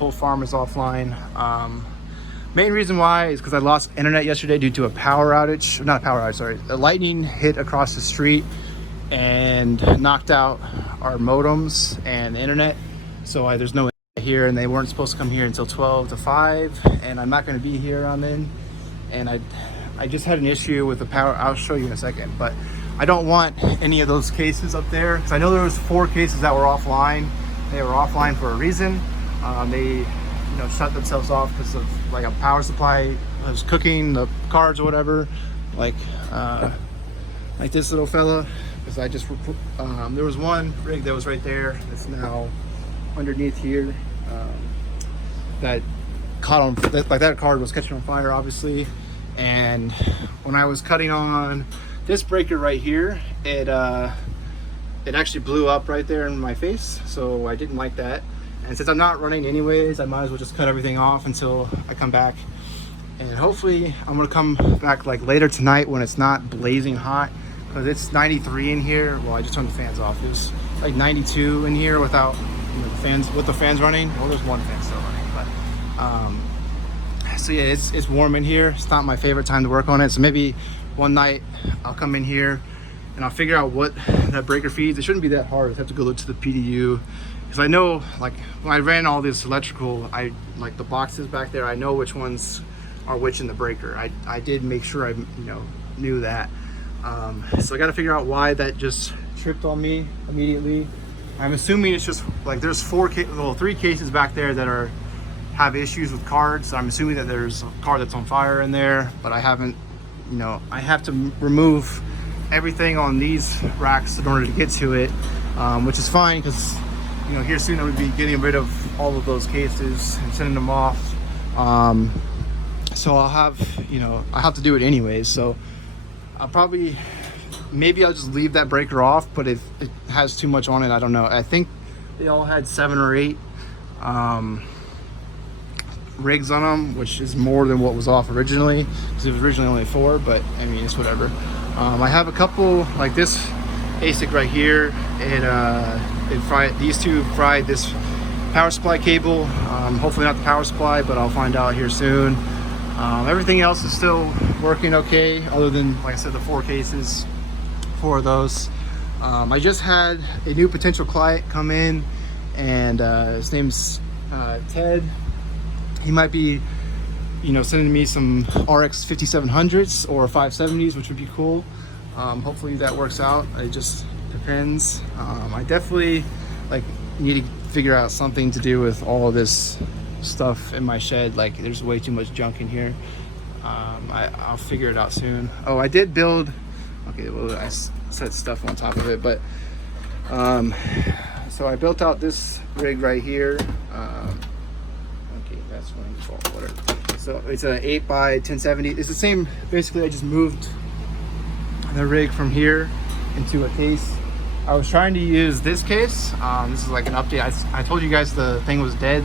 whole farm is offline. Main reason why is because I lost internet yesterday due to a power outage. Not a power outage, sorry. A lightning hit across the street and knocked out our modems and the internet. So there's no internet here, and they weren't supposed to come here until 12 to 5, and I'm not going to be here on then. And I just had an issue with the power. I'll show you in a second, but I don't want any of those cases up there because I know there was 4 cases that were offline. They were offline for a reason. They shut themselves off because of like a power supply was cooking the cards or whatever, like this little fella. Because I just there was one rig that was right there that's now underneath here that caught on, like that card was catching on fire obviously. And when I was cutting on this breaker right here, it actually blew up right there in my face, so I didn't like that. And since I'm not running anyways, I might as well just cut everything off until I come back. And hopefully I'm gonna come back like later tonight when it's not blazing hot, because it's 93 in here. Well, I just turned the fans off. It was like 92 in here without the fans, with the fans running. Well, there's one fan still running, but so yeah, it's warm in here. It's not my favorite time to work on it, so maybe one night I'll come in here and I'll figure out what that breaker feeds. It shouldn't be that hard. I have to go look to the PDU, because I know, like, when I ran all this electrical, I like the boxes back there, I know which ones are which in the breaker. I did make sure I knew that. So I got to figure out why that just tripped on me immediately. I'm assuming it's just like there's 3 cases back there that have issues with cards. So I'm assuming that there's a card that's on fire in there, but I haven't, I have to remove everything on these racks in order to get to it, which is fine because here soon I'm gonna be getting rid of all of those cases and sending them off. So I'll have to do it anyways. So maybe I'll just leave that breaker off, but if it has too much on it, I don't know. I think they all had 7 or 8 rigs on them, which is more than what was off originally, because it was originally only 4, but I mean, it's whatever. I have a couple, like this ASIC right here. These two fried this power supply cable. Hopefully not the power supply, but I'll find out here soon. Everything else is still working okay, other than, like I said, the 4 cases, 4 of those. I just had a new potential client come in, and his name's Ted. He might be, sending me some RX 5700s or 570s, which would be cool. Hopefully that works out. It just depends. I definitely need to figure out something to do with all of this stuff in my shed. Like, there's way too much junk in here. I'll figure it out soon. Oh, I did build, okay, well, I set stuff on top of it, but so I built out this rig right here. Okay, that's running default water. So it's an 8 by 1070. It's the same, basically. I just moved the rig from here into a case. I was trying to use this case. This is like an update. I told you guys the thing was dead,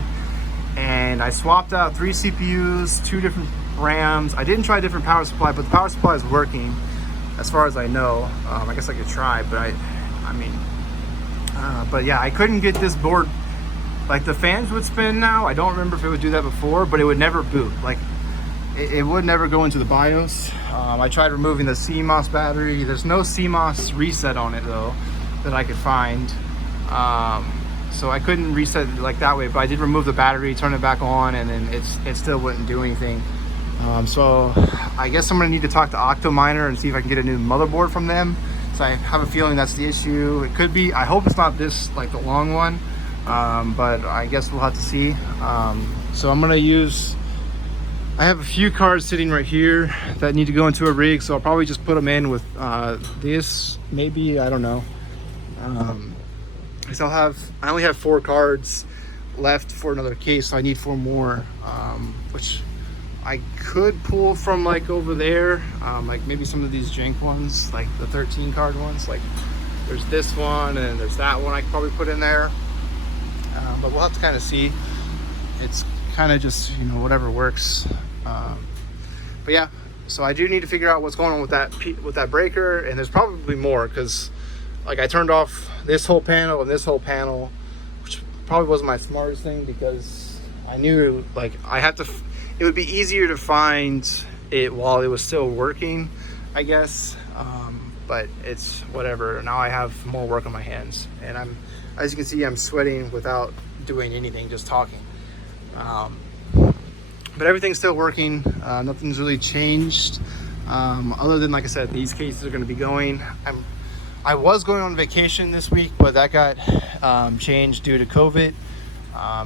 and I swapped out 3 CPUs, 2 different RAMs. I didn't try a different power supply, but the power supply is working as far as I know. I guess I could try, but but yeah, I couldn't get this board. Like, the fans would spin now. I don't remember if it would do that before, but it would never boot. Like, it would never go into the BIOS. I tried removing the CMOS battery. There's no CMOS reset on it though that I could find. So I couldn't reset it like that way, but I did remove the battery, turn it back on, and then it still wouldn't do anything. So I guess I'm gonna need to talk to Octominer and see if I can get a new motherboard from them. So I have a feeling that's the issue. It could be. I hope it's not this, like the long one, but I guess we'll have to see. So I'm gonna use, I have a few cards sitting right here that need to go into a rig, so I'll probably just put them in with this, maybe, I don't know. So I only have 4 cards left for another case, so I need 4 more, which I could pull from like over there, like maybe some of these jank ones, like the 13 card ones. Like, there's this one and there's that one I could probably put in there, but we'll have to kind of see. It's kind of just, whatever works. But yeah, so I do need to figure out what's going on with that breaker, and there's probably more, because like I turned off this whole panel and this whole panel, which probably wasn't my smartest thing, because I knew like it would be easier to find it while it was still working, I guess. But it's whatever. Now I have more work on my hands, and as you can see, I'm sweating without doing anything, just talking. But everything's still working. Nothing's really changed, other than, like I said, these cases are going to be going. I was going on vacation this week, but that got changed due to COVID.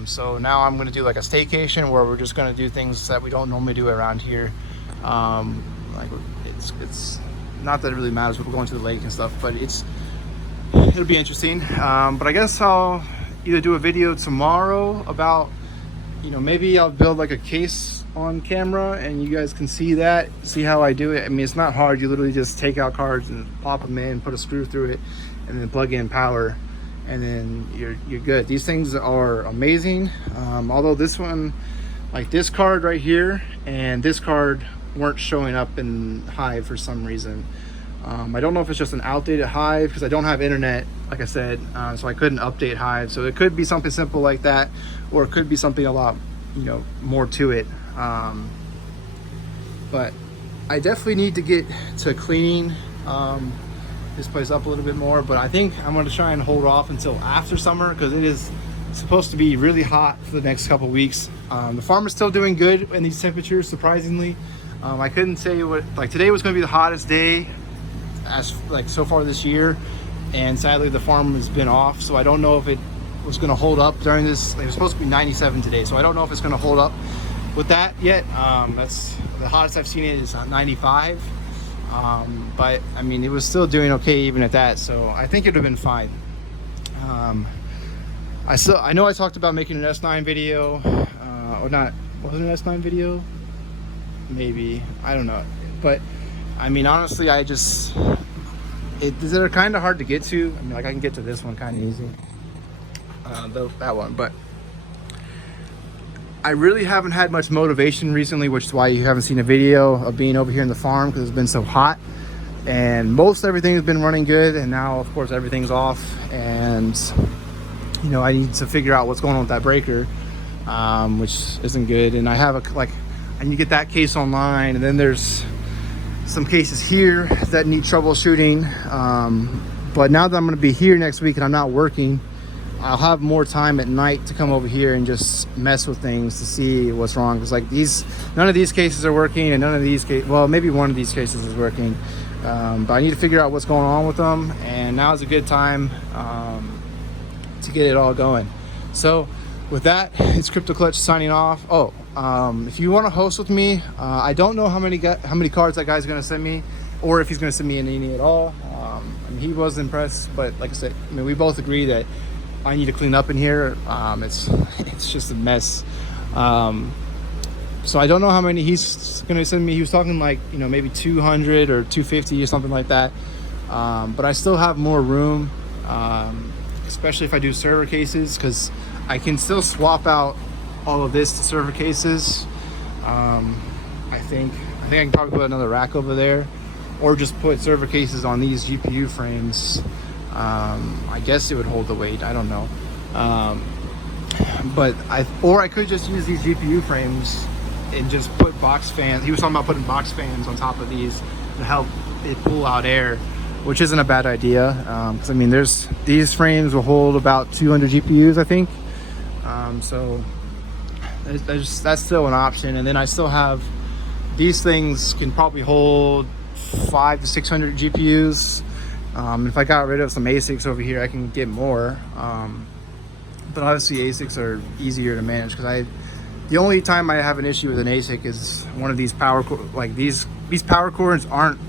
So now I'm going to do like a staycation where we're just going to do things that we don't normally do around here. Like it's not that it really matters. We're going to the lake and stuff, but it'll be interesting. But I guess I'll either do a video tomorrow about, maybe I'll build like a case on camera and you guys can see how I do it. I mean, it's not hard. You literally just take out cards and pop them in, put a screw through it, and then plug in power, and then you're good. These things are amazing. Although this one, like this card right here and this card, weren't showing up in Hive for some reason. I don't know if it's just an outdated Hive because I don't have internet, like I said, so I couldn't update Hive. So it could be something simple like that, or it could be something a lot more to it. But I definitely need to get to cleaning this place up a little bit more, but I think I'm going to try and hold off until after summer because it is supposed to be really hot for the next couple weeks. The farm is still doing good in these temperatures, surprisingly. I couldn't say like today was going to be the hottest day as like so far this year, and sadly the farm has been off, so I don't know if it was going to hold up during this. It was supposed to be 97 today, so I don't know if it's going to hold up with that yet. That's the hottest I've seen it is 95, but I mean it was still doing okay even at that, so I think it would have been fine. I know I talked about making an S9 video, or not. Was it an S9 video? Maybe, I don't know, but I mean honestly they're kind of hard to get to. I mean, like I can get to this one kind of easy, that one, but I really haven't had much motivation recently, which is why you haven't seen a video of being over here in the farm, because it's been so hot and most everything has been running good, and now of course everything's off, and I need to figure out what's going on with that breaker, which isn't good. And I have I need to get that case online, and then there's some cases here that need troubleshooting. But now that I'm going to be here next week and I'm not working, I'll have more time at night to come over here and just mess with things to see what's wrong. Because like none of these cases are working, and none of these cases, well, maybe one of these cases is working. But I need to figure out what's going on with them, and now is a good time to get it all going. So with that, it's Crypto Clutch signing off. If you want to host with me, I don't know how many cards that guy's going to send me, or if he's going to send me any at all. I mean, he was impressed, but like I said, I mean, we both agree that I need to clean up in here. It's just a mess. So I don't know how many he's going to send me. He was talking like, maybe 200 or 250 or something like that. But I still have more room, especially if I do server cases, because I can still swap out all of this to server cases. I think I can probably put another rack over there, or just put server cases on these GPU frames. I guess it would hold the weight, I don't know. But I could just use these GPU frames and just put box fans. He was talking about putting box fans on top of these to help it pull out air, which isn't a bad idea. Because I mean, these frames will hold about 200 GPUs, I think. So that's still an option. And then I still have, these things can probably hold 500 to 600 GPUs. If I got rid of some ASICs over here, I can get more. But obviously ASICs are easier to manage, because the only time I have an issue with an ASIC is one of these power like these power cords aren't.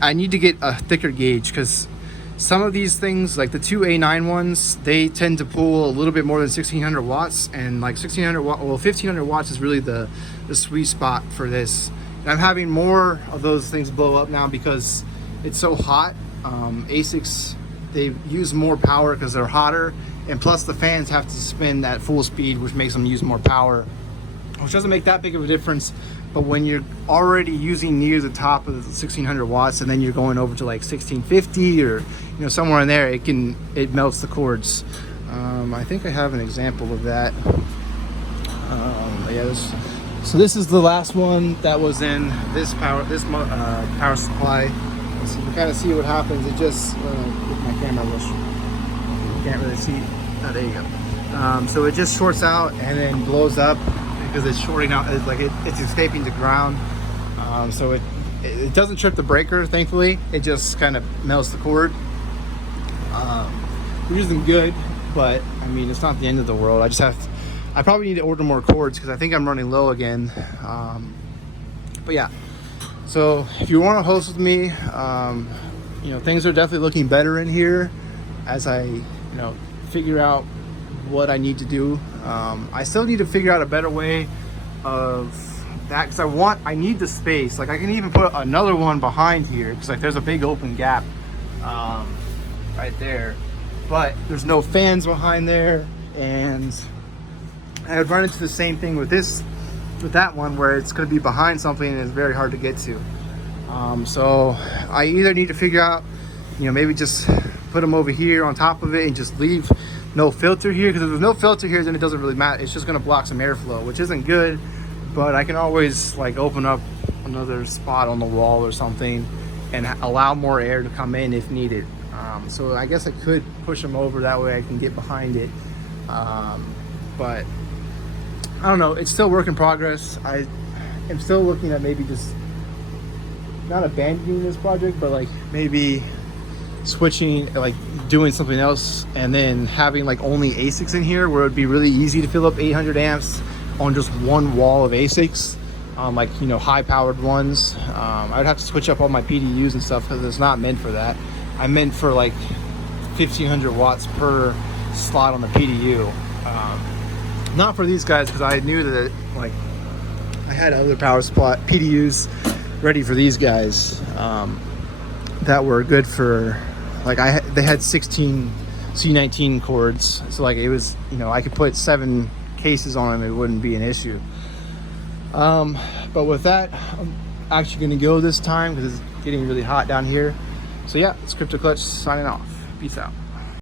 I need to get a thicker gauge, because some of these things, like the two A9 ones, they tend to pull a little bit more than 1600 watts, and like 1500 watts is really the sweet spot for this. And I'm having more of those things blow up now because it's so hot. ASICs, they use more power because they're hotter, and plus the fans have to spin at full speed, which makes them use more power, which doesn't make that big of a difference. But when you're already using near the top of the 1600 watts, and then you're going over to like 1650 or somewhere in there, it melts the cords. I think I have an example of that. Yeah, so this is the last one that was in this power supply. So you can kind of see what happens. It just with my camera, you can't really see. Oh, there you go. So it just shorts out and then blows up because it's shorting out. It's like it's escaping the ground. So it doesn't trip the breaker. Thankfully, it just kind of melts the cord. Which isn't good, but I mean it's not the end of the world. I probably need to order more cords because I think I'm running low again. But yeah, so if you want to host with me, you know, things are definitely looking better in here as I, you know, figure out what I need to do. I still need to figure out a better way of that because I need the space. Like I can even put another one behind here because like there's a big open gap right there, but there's no fans behind there, and I would run into the same thing with that one where it's going to be behind something and it's very hard to get to. So I either need to figure out, you know, maybe just put them over here on top of it and just leave no filter here, because if there's no filter here then it doesn't really matter. It's just going to block some airflow, which isn't good, but I can always like open up another spot on the wall or something and allow more air to come in if needed. So I guess I could push them over, that way I can get behind it. But I don't know, it's still work in progress. I am still looking at maybe just not abandoning this project, but like maybe switching, like doing something else and then having like only ASICs in here where it would be really easy to fill up 800 amps on just one wall of ASICs, like, you know, high powered ones. I would have to switch up all my PDUs and stuff because it's not meant for that. I meant for like 1500 watts per slot on the PDU. Not for these guys because I knew that like I had other power supply PDUs ready for these guys that were good for like they had 16 C19 cords, so like it was, you know, I could put 7 cases on them, it wouldn't be an issue. But with that, I'm actually going to go this time because it's getting really hot down here. So yeah, it's Crypto Clutch signing off. Peace out.